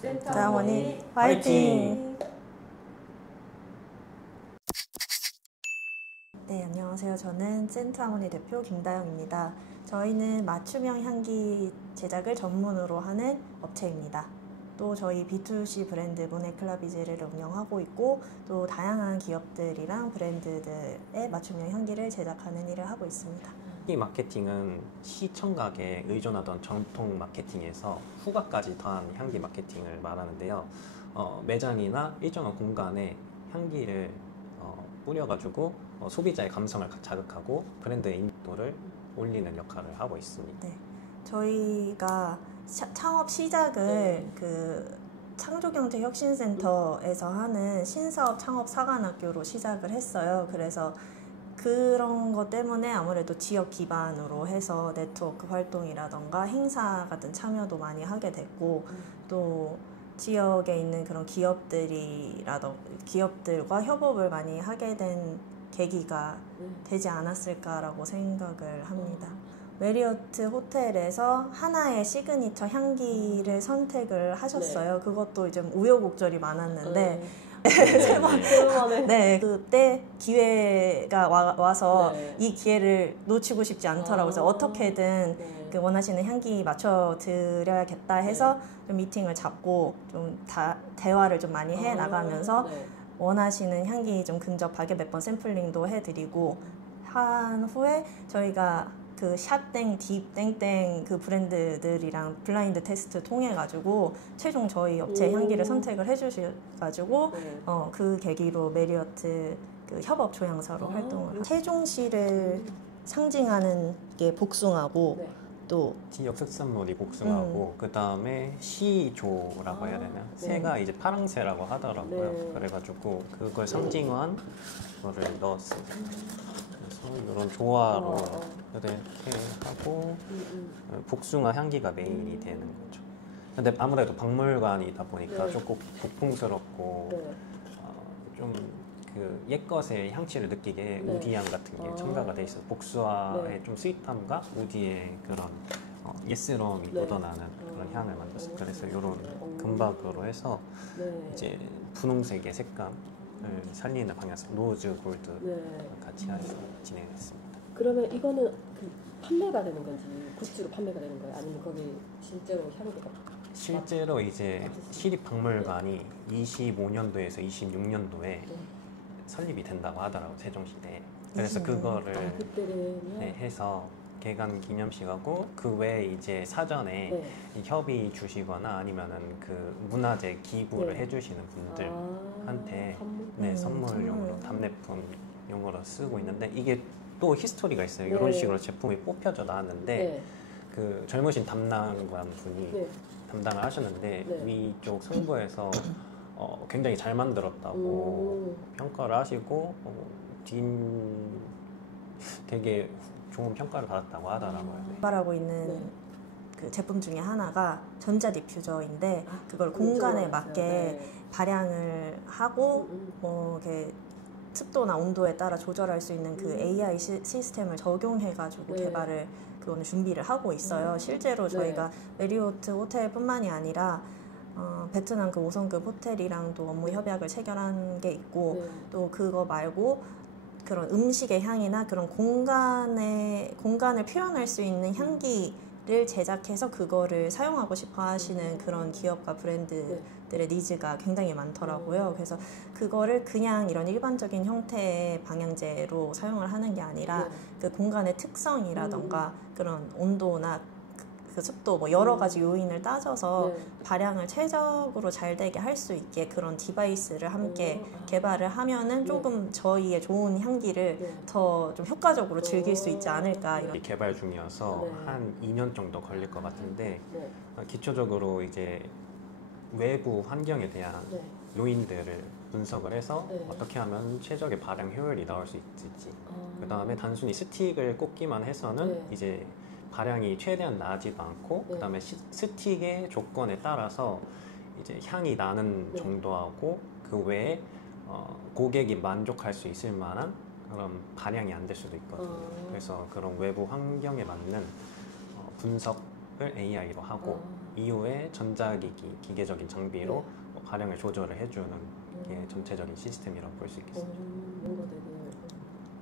센터하모니 화이팅! 네, 안녕하세요. 저는 센터하모니 대표 김다영입니다. 저희는 맞춤형 향기 제작을 전문으로 하는 업체입니다. 또 저희 B2C 브랜드 모네클라비제를 운영하고 있고 또 다양한 기업들이랑 브랜드들의 맞춤형 향기를 제작하는 일을 하고 있습니다. 이 마케팅은 시청각에 의존하던 전통 마케팅에서 후각까지 더한 향기 마케팅을 말하는데요. 매장이나 일정한 공간에 향기를 뿌려가지고 소비자의 감성을 자극하고 브랜드의 인지도를 올리는 역할을 하고 있습니다. 네, 저희가 창업 시작을 창조경제혁신센터에서 하는 신사업 창업 사관학교로 시작을 했어요. 그래서 그런 것 때문에 아무래도 지역 기반으로 해서 네트워크 활동이라던가 행사 같은 참여도 많이 하게 됐고 또 지역에 있는 그런 기업들과 협업을 많이 하게 된 계기가 되지 않았을까라고 생각을 합니다. 메리어트 호텔에서 하나의 시그니처 향기를 선택을 하셨어요. 그것도 좀 우여곡절이 많았는데 네, 그때 기회가 와서 이 기회를 놓치고 싶지 더라고요. 그래서 어떻게든 그 원하시는 향기 맞춰 드려야겠다 해서 좀 미팅을 잡고 좀 대화를 좀 많이 해 나가면서 원하시는 향기 좀 근접하게 몇 번 샘플링도 해드리고 한 후에 저희가 그 샷땡, 딥땡땡 그 브랜드들이랑 블라인드 테스트 통해 가지고 최종 저희 업체 향기를 선택을 해주셔가지고 그 계기로 메리어트 그 협업 조향사로 활동을 세종시를 상징하는 게 복숭아고 또 지역 특산물이 복숭아고 그 다음에 시조라고 해야 되나? 새가 이제 파랑새라고 하더라고요. 그래가지고 그걸 상징한 거를 넣었습니다. 그래서 이런 조화로 이렇게 하고 복숭아 향기가 메인이 되는 거죠. 근데 아무래도 박물관이다 보니까 조금 고풍스럽고 좀 그 옛것의 향취를 느끼게 우디향 같은 게 첨가가 돼 있어요. 복숭아의 좀 스윗함과 우디의 그런 예스러움이 묻어나는 그런 향을 만들었어요. 그래서 이런 금박으로 해서 이제 분홍색의 색감을 살리는 방향성, 로즈 골드 같이 해서 진행했습니다. 그러면 이거는 판매가 되는 건지 굿즈로 판매가 되는 거예요? 아니면 거기 실제로 향기가? 실제로 이제 시립박물관이 25년도에서 26년도에 설립이 된다고 하더라고요, 세종시대에. 그래서 그거를 해서 개관 기념식하고 그 외에 이제 사전에 협의 주시거나 아니면은 그 문화재 기부를 해주시는 분들한테 선물용으로 답례품용으로 쓰고 있는데 이게 또 히스토리가 있어요. 이런 식으로 제품이 뽑혀져 나왔는데 그 젊으신 담당관 분이 담당을 하셨는데 위쪽 승부에서 굉장히 잘 만들었다고 평가를 하시고 되게 좋은 평가를 받았다고 하더라고요. 개발하고 있는 그 제품 중에 하나가 전자 디퓨저인데 그걸 공간에 맞게 발향을 하고 뭐 이렇게 습도나 온도에 따라 조절할 수 있는 그 AI 시스템을 적용해가지고 그거는 준비를 하고 있어요. 실제로 저희가 메리어트 호텔뿐만이 아니라 베트남 그 5성급 호텔이랑도 업무 협약을 체결한 게 있고 또 그거 말고 그런 음식의 향이나 그런 공간을 표현할 수 있는 향기를 제작해서 그거를 사용하고 싶어 하시는 그런 기업과 브랜드들의 니즈가 굉장히 많더라고요. 그래서 그거를 그냥 이런 일반적인 형태의 방향제로 사용을 하는 게 아니라 그 공간의 특성이라던가 그런 온도나 그 습도 뭐 여러 가지 요인을 따져서 발향을 최적으로 잘 되게 할 수 있게 그런 디바이스를 함께 개발을 하면은 조금 저희의 좋은 향기를 더 좀 효과적으로 즐길 수 있지 않을까. 이런 개발 중이어서 한 2년 정도 걸릴 것 같은데 기초적으로 이제 외부 환경에 대한 요인들을 분석을 해서 어떻게 하면 최적의 발향 효율이 나올 수 있을지 그 다음에 단순히 스틱을 꽂기만 해서는 이제 발향이 최대한 나지도 않고 그 다음에 스틱의 조건에 따라서 이제 향이 나는 정도하고 그 외에 고객이 만족할 수 있을 만한 그런 발향이 안 될 수도 있거든요. 그래서 그런 외부 환경에 맞는 분석을 AI로 하고 이후에 전자기기, 기계적인 장비로 네. 뭐 발향을 조절을 해주는 게 전체적인 시스템이라고 볼 수 있겠습니다. 뭔가 되게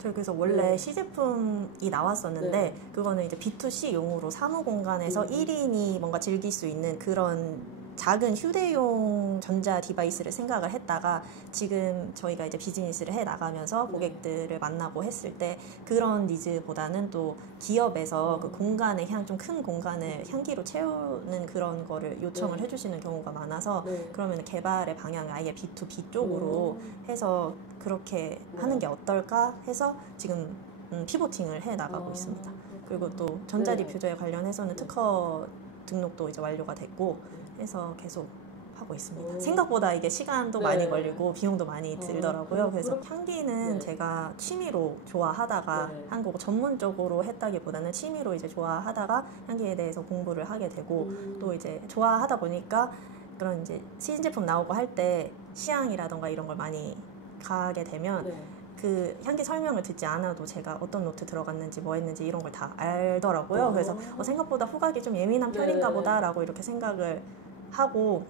저희 그래서 원래 네. 시제품이 나왔었는데 네. 그거는 이제 B2C용으로 사무 공간에서 1인이 뭔가 즐길 수 있는 그런 작은 휴대용 전자 디바이스를 생각을 했다가 지금 저희가 이제 비즈니스를 해 나가면서 고객들을 만나고 했을 때 그런 니즈보다는 또 기업에서 그 공간에 좀 큰 공간을 향기로 채우는 그런 거를 요청을 네. 해주시는 경우가 많아서 네. 그러면 개발의 방향을 아예 B2B 쪽으로 해서 그렇게 하는 게 어떨까 해서 지금 피보팅을 해 나가고 있습니다. 그리고 또 전자 네. 디퓨저에 관련해서는 특허 등록도 이제 완료가 됐고 해서 계속 하고 있습니다. 생각보다 이게 시간도 네. 많이 걸리고 비용도 많이 들더라고요. 그래서 그렇- 향기는 네. 제가 취미로 좋아하다가 네. 한 거고 전문적으로 했다기보다는 취미로 이제 좋아하다가 향기에 대해서 공부를 하게 되고 또 이제 좋아하다 보니까 그런 이제 신제품 나오고 할 때 시향이라던가 이런 걸 많이 가게 되면 네. 그 향기 설명을 듣지 않아도 제가 어떤 노트 들어갔는지 뭐 했는지 이런 걸 다 알더라고요. 그래서 생각보다 후각이 좀 예민한 편인가 네. 보다라고 이렇게 생각을 하고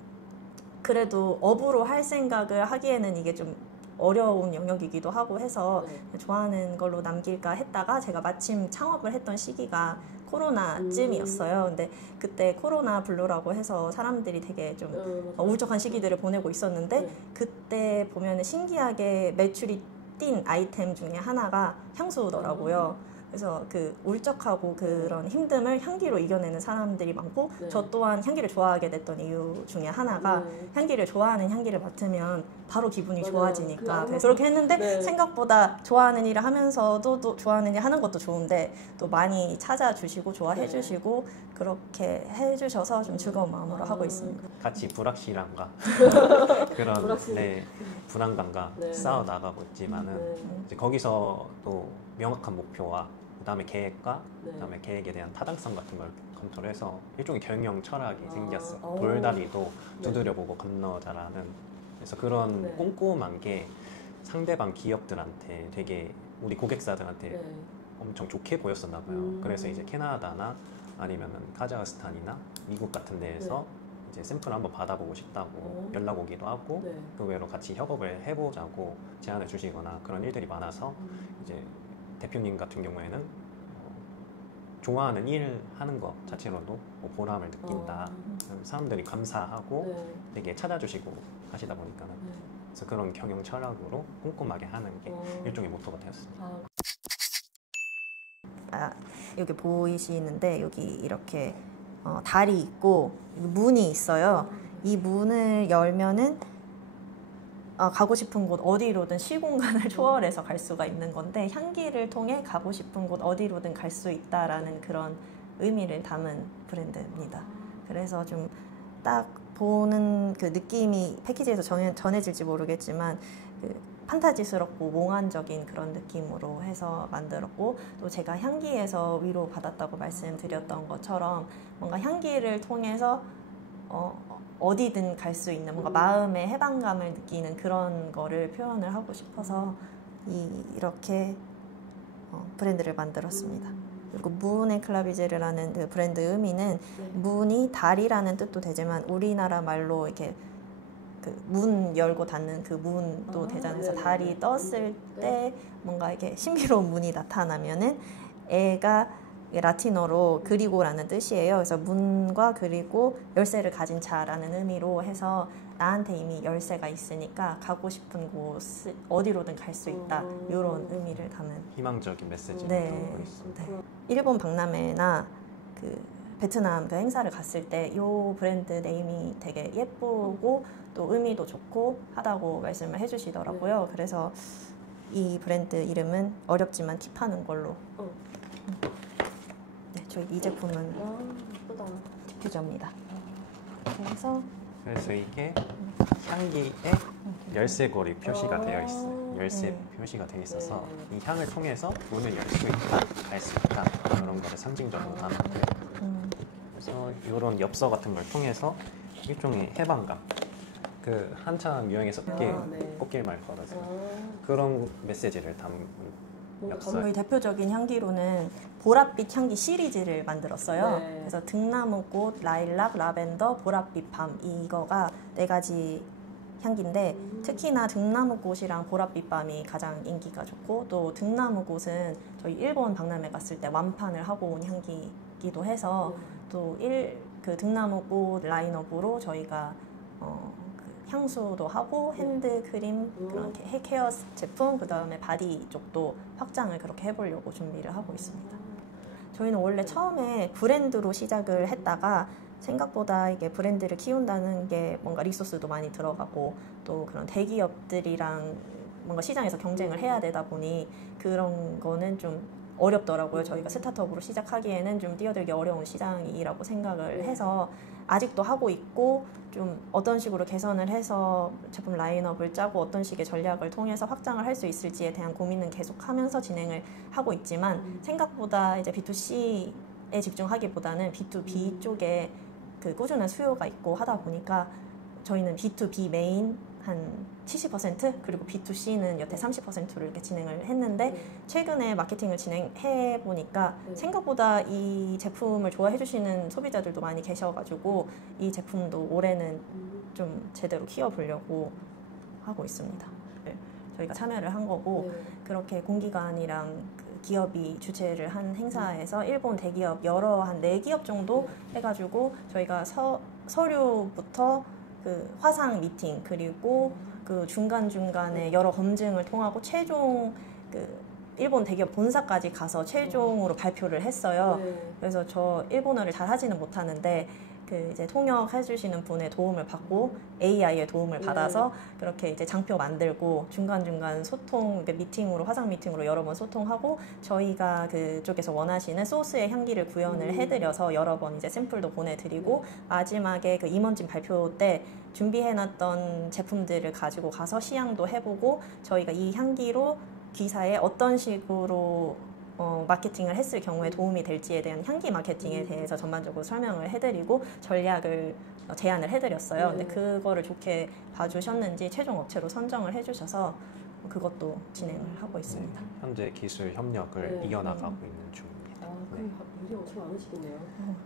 그래도 업으로 할 생각을 하기에는 이게 좀 어려운 영역이기도 하고 해서 네. 좋아하는 걸로 남길까 했다가 제가 마침 창업을 했던 시기가 코로나쯤이었어요. 근데 그때 코로나 블루라고 해서 사람들이 되게 좀 울적한 시기들을 보내고 있었는데 네. 그때 보면 신기하게 매출이 뛴 아이템 중에 하나가 향수더라고요. 그래서 그 울적하고 그런 힘듦을 향기로 이겨내는 사람들이 많고 네. 저 또한 향기를 좋아하게 됐던 이유 중에 하나가 향기를 좋아하는 향기를 맡으면 바로 기분이 맞아요. 좋아지니까 그 그래서 그렇게 했는데 네. 생각보다 좋아하는 일을 하면서도 또 좋아하는 일 하는 것도 좋은데 또 많이 찾아주시고 좋아해 주시고 그렇게 해주셔서 좀 즐거운 마음으로 하고 있습니다. 같이 불확실함과 그런 불확실. 네, 불안감과 네. 싸워 나가고 있지만은 네. 이제 거기서 또 명확한 목표와 그다음에 계획과 네. 그다음에 계획에 대한 타당성 같은 걸 검토를 해서 일종의 경영 철학이 생겼어. 오. 돌다리도 네. 두드려보고 건너자라는. 그래서 그런 네. 꼼꼼한 게 상대방 기업들한테 되게 우리 고객사들한테 네. 엄청 좋게 보였었나 봐요. 그래서 이제 캐나다나 아니면은 카자흐스탄이나 미국 같은 데에서 이제 샘플을 한번 받아보고 싶다고 연락 오기도 하고 네. 그 외로 같이 협업을 해보자고 제안을 주시거나 그런 일들이 많아서 이제 대표님 같은 경우에는 좋아하는 일 하는 것 자체로도 뭐 보람을 느낀다. 사람들이 감사하고 네. 되게 찾아주시고 하시다 보니까는 네. 그래서 그런 경영 철학으로 꼼꼼하게 하는 게 일종의 모토가 되었습니다. 여기 보이시는데 여기 이렇게 달이 있고 문이 있어요. 이 문을 열면은 가고 싶은 곳 어디로든 시공간을 초월해서 갈 수가 있는 건데 향기를 통해 가고 싶은 곳 어디로든 갈 수 있다라는 그런 의미를 담은 브랜드입니다. 그래서 좀 딱 보는 그 느낌이 패키지에서 전해질지 모르겠지만 그 판타지스럽고 몽환적인 그런 느낌으로 해서 만들었고 또 제가 향기에서 위로받았다고 말씀드렸던 것처럼 뭔가 향기를 통해서 어디든 갈 수 있는 뭔가 마음의 해방감을 느끼는 그런 거를 표현을 하고 싶어서 이렇게 브랜드를 만들었습니다. 그리고 문의 클라비제르라는 그 브랜드 의미는 문이 달이라는 뜻도 되지만 우리나라 말로 이렇게 그 문 열고 닫는 그 문도 되잖아요. 그래서 달이 떴을 때 뭔가 이렇게 신비로운 문이 나타나면은 애가 라틴어로 그리고라는 뜻이에요. 그래서 문과 그리고 열쇠를 가진 자라는 의미로 해서 나한테 이미 열쇠가 있으니까 가고 싶은 곳 어디로든 갈 수 있다. 이런 의미를 담은 희망적인 메시지를 네. 담고 있습니다. 네. 일본 박람회나 그 베트남 그 행사를 갔을 때 이 브랜드 네임이 되게 예쁘고 또 의미도 좋고 하다고 말씀을 해주시더라고요. 그래서 이 브랜드 이름은 어렵지만 킵하는 걸로. 네, 저희 이 제품은 예쁘다. 디퓨저입니다. 그래서 이게 향기에 열쇠고리 표시가 되어 있어요. 열쇠 표시가 되어 있어서 이 향을 통해서 문을 열 수 있다, 갈 수 있다 그런 거를 상징적으로 담았고요. 그래서 이런 엽서 같은 걸 통해서 일종의 해방감, 그 한참 유행해서 꽃길말 걸어서 그런 메시지를 담은 엽서. 저희 대표적인 향기로는 보랏빛 향기 시리즈를 만들었어요. 네. 그래서 등나무꽃, 라일락, 라벤더, 보랏빛 밤 이거가 4가지 향기인데 특히나 등나무꽃이랑 보랏빛 밤이 가장 인기가 좋고 또 등나무꽃은 저희 일본 박람회 갔을 때 완판을 하고 온 향기이기도 해서 또 그 등나무꽃 라인업으로 저희가 그 향수도 하고 핸드크림 그런 헤어 제품 그 다음에 바디 쪽도 확장을 그렇게 해보려고 준비를 하고 있습니다. 저희는 원래 처음에 브랜드로 시작을 했다가 생각보다 이게 브랜드를 키운다는 게 뭔가 리소스도 많이 들어가고 또 그런 대기업들이랑 뭔가 시장에서 경쟁을 해야 되다 보니 그런 거는 좀 어렵더라고요. 저희가 스타트업으로 시작하기에는 좀 뛰어들기 어려운 시장이라고 생각을 해서 아직도 하고 있고 좀 어떤 식으로 개선을 해서 제품 라인업을 짜고 어떤 식의 전략을 통해서 확장을 할 수 있을지에 대한 고민은 계속하면서 진행을 하고 있지만 생각보다 이제 B2C에 집중하기보다는 B2B 쪽에 그 꾸준한 수요가 있고 하다 보니까 저희는 B2B 메인 한 70% 그리고 B2C는 여태 30%를 이렇게 진행을 했는데 최근에 마케팅을 진행해 보니까 생각보다 이 제품을 좋아해 주시는 소비자들도 많이 계셔가지고 이 제품도 올해는 좀 제대로 키워보려고 하고 있습니다. 저희가 참여를 한 거고 그렇게 공기관이랑 그 기업이 주최를 한 행사에서 일본 대기업 여러 한 4기업 정도 해가지고 저희가 서류부터 그 화상 미팅 그리고 그 중간중간에 여러 검증을 통하고 최종 그 일본 대기업 본사까지 가서 최종으로 발표를 했어요. 그래서 저 일본어를 잘 하지는 못하는데 그 이제 통역해 주시는 분의 도움을 받고 AI의 도움을 받아서 그렇게 이제 장표 만들고 중간중간 소통, 미팅으로 화상 미팅으로 여러 번 소통하고 저희가 그쪽에서 원하시는 소스의 향기를 구현을 해드려서 여러 번 이제 샘플도 보내드리고 마지막에 그 임원진 발표 때 준비해놨던 제품들을 가지고 가서 시향도 해보고 저희가 이 향기로 기사에 어떤 식으로 마케팅을 했을 경우에 도움이 될지에 대한 향기 마케팅에 대해서 전반적으로 설명을 해드리고 전략을 제안을 해드렸어요. 근데 그거를 좋게 봐주셨는지 최종 업체로 선정을 해주셔서 그것도 진행을 하고 있습니다. 현재 기술 협력을 이어나가고 있는 중입니다. 그럼 일이 엄청 많으시겠네요.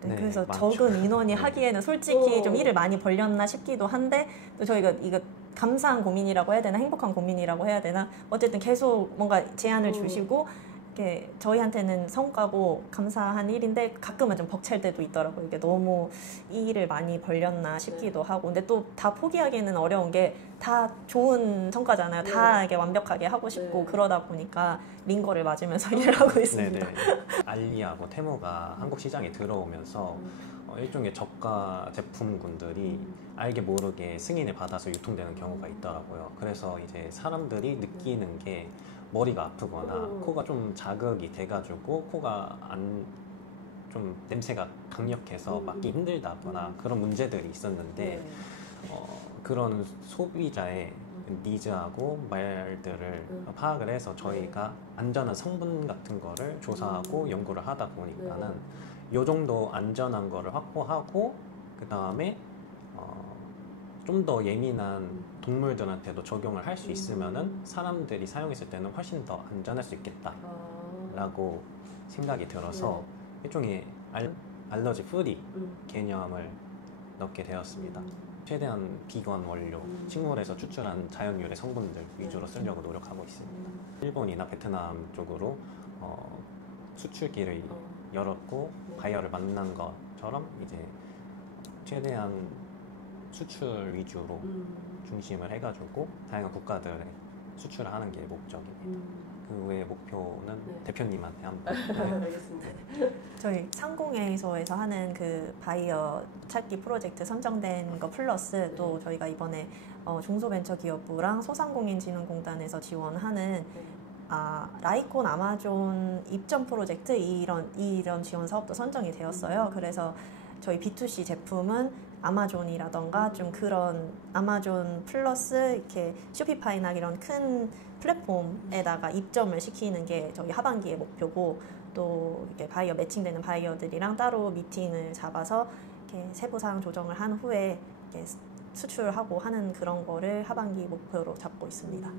네, 그래서 많죠. 적은 인원이 하기에는 솔직히 좀 일을 많이 벌렸나 싶기도 한데 또 저희가 이거 감사한 고민이라고 해야 되나 행복한 고민이라고 해야 되나 어쨌든 계속 뭔가 제안을 주시고 이렇게 저희한테는 성과고 감사한 일인데 가끔은 좀 벅찰 때도 있더라고요. 이게 너무 이 일을 많이 벌렸나 싶기도 하고 근데 또 다 포기하기는 어려운 게 다 좋은 성과잖아요. 다 이게 완벽하게 하고 싶고 그러다 보니까 링거를 맞으면서 일을 하고 있습니다. 알리하고 테무가 한국 시장에 들어오면서 일종의 저가 제품군들이 알게 모르게 승인을 받아서 유통되는 경우가 있더라고요. 그래서 이제 사람들이 느끼는 게 머리가 아프거나 코가 좀 자극이 돼가지고 코가 좀 냄새가 강력해서 맡기 힘들다거나 그런 문제들이 있었는데 그런 소비자의 니즈하고 말들을 파악을 해서 저희가 안전한 성분 같은 거를 조사하고 연구를 하다 보니까는 요 정도 안전한 거를 확보하고 그 다음에 좀 더 예민한 동물들한테도 적용을 할 수 있으면은 사람들이 사용했을 때는 훨씬 더 안전할 수 있겠다라고 생각이 들어서 일종의 알러지 프리 개념을 넣게 되었습니다. 최대한 비건 원료, 식물에서 추출한 자연유래 성분들 위주로 쓰려고 노력하고 있습니다. 일본이나 베트남 쪽으로 수출기를 열었고 바이어를 만난 것처럼 이제 최대한 수출 위주로 중심을 해가지고 다양한 국가들에 수출을 하는 게 목적입니다. 그 외의 목표는 대표님한테 한번. 알겠습니다. 저희 상공회의소에서 하는 그 바이어 찾기 프로젝트 선정된 거 플러스 또 저희가 이번에 중소벤처기업부랑 소상공인진흥공단에서 지원하는 라이콘 아마존 입점 프로젝트 이런 지원 사업도 선정이 되었어요. 그래서 저희 B2C 제품은 아마존이라던가 좀 그런 아마존 플러스 이렇게 쇼피파이나 이런 큰 플랫폼에다가 입점을 시키는 게 저희 하반기의 목표고 또 이렇게 바이어 매칭되는 바이어들이랑 따로 미팅을 잡아서 이렇게 세부 사항 조정을 한 후에 이렇게 수출하고 하는 그런 거를 하반기 목표로 잡고 있습니다.